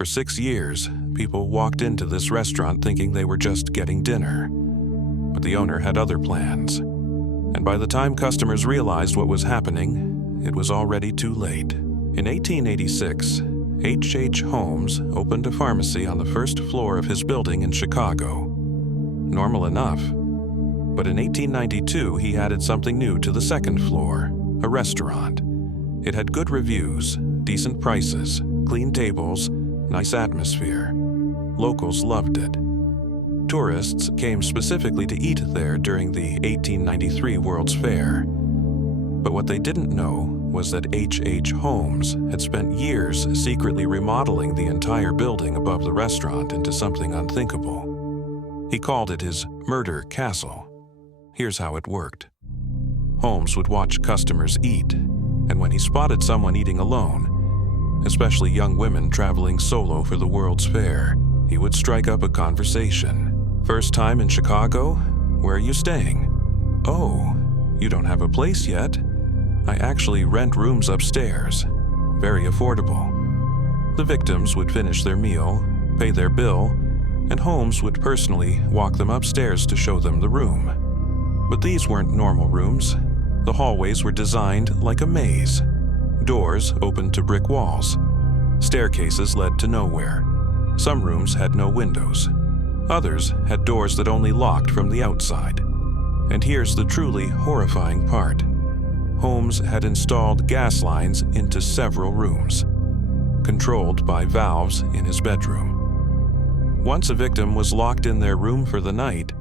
For 6 years, people walked into this restaurant thinking they were just getting dinner. But the owner had other plans. And by the time customers realized what was happening, it was already too late. In 1886, H. Holmes opened a pharmacy on the first floor of his building in Chicago. Normal enough. But in 1892, he added something new to the second floor, a restaurant. It had good reviews, decent prices, clean tables, nice atmosphere. Locals loved it. Tourists came specifically to eat there during the 1893 World's Fair. But what they didn't know was that H. Holmes had spent years secretly remodeling the entire building above the restaurant into something unthinkable. He called it his murder castle. Here's how it worked. Holmes would watch customers eat, and when he spotted someone eating alone, especially young women traveling solo for the World's Fair, he would strike up a conversation. "First time in Chicago? Where are you staying?" "Oh, you don't have a place yet? I actually rent rooms upstairs. Very affordable." The victims would finish their meal, pay their bill, and Holmes would personally walk them upstairs to show them the room. But these weren't normal rooms. The hallways were designed like a maze. Doors opened to brick walls. Staircases led to nowhere. Some rooms had no windows. Others had doors that only locked from the outside. And here's the truly horrifying part. Holmes had installed gas lines into several rooms, controlled by valves in his bedroom. Once a victim was locked in their room for the night,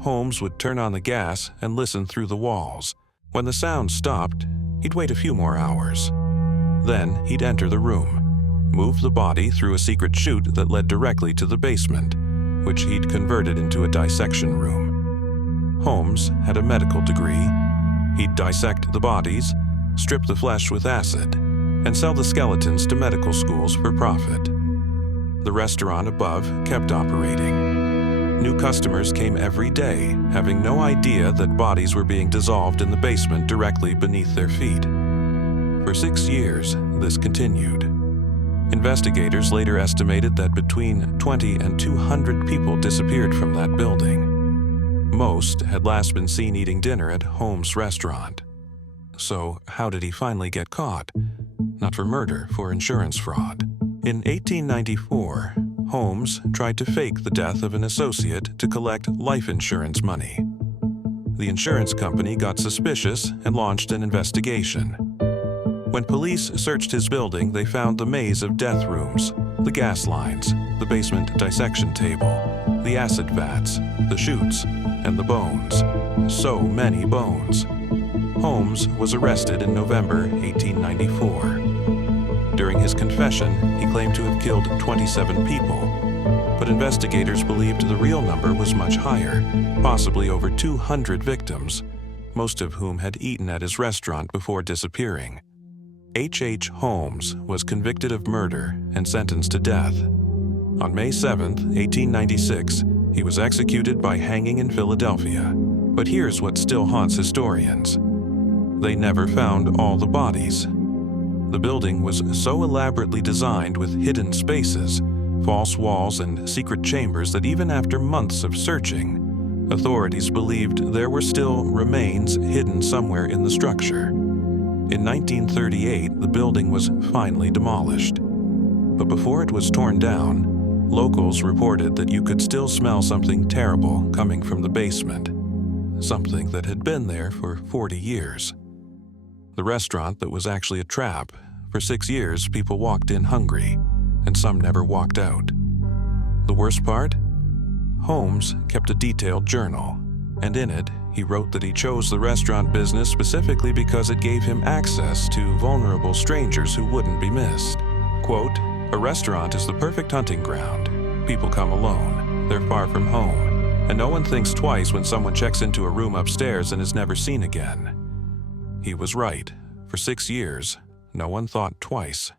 Holmes would turn on the gas and listen through the walls. When the sound stopped, he'd wait a few more hours. Then he'd enter the room, move the body through a secret chute that led directly to the basement, which he'd converted into a dissection room. Holmes had a medical degree. He'd dissect the bodies, strip the flesh with acid, and sell the skeletons to medical schools for profit. The restaurant above kept operating. New customers came every day, having no idea that bodies were being dissolved in the basement directly beneath their feet. For 6 years, this continued. Investigators later estimated that between 20 and 200 people disappeared from that building. Most had last been seen eating dinner at Holmes' restaurant. So how did he finally get caught? Not for murder, for insurance fraud. In 1894, Holmes tried to fake the death of an associate to collect life insurance money. The insurance company got suspicious and launched an investigation. When police searched his building, they found the maze of death rooms, the gas lines, the basement dissection table, the acid vats, the chutes, and the bones. So many bones. Holmes was arrested in November 1894. During his confession, he claimed to have killed 27 people, but investigators believed the real number was much higher, possibly over 200 victims, most of whom had eaten at his restaurant before disappearing. H. Holmes was convicted of murder and sentenced to death. On May 7, 1896, he was executed by hanging in Philadelphia. But here's what still haunts historians. They never found all the bodies. The building was so elaborately designed with hidden spaces, false walls, and secret chambers that even after months of searching, authorities believed there were still remains hidden somewhere in the structure. In 1938, the building was finally demolished. But before it was torn down, locals reported that you could still smell something terrible coming from the basement, something that had been there for 40 years. The restaurant that was actually a trap. For 6 years, people walked in hungry, and some never walked out. The worst part? Holmes kept a detailed journal, and in it, he wrote that he chose the restaurant business specifically because it gave him access to vulnerable strangers who wouldn't be missed. Quote, "A restaurant is the perfect hunting ground. People come alone, they're far from home, and no one thinks twice when someone checks into a room upstairs and is never seen again." He was right. For 6 years, no one thought twice.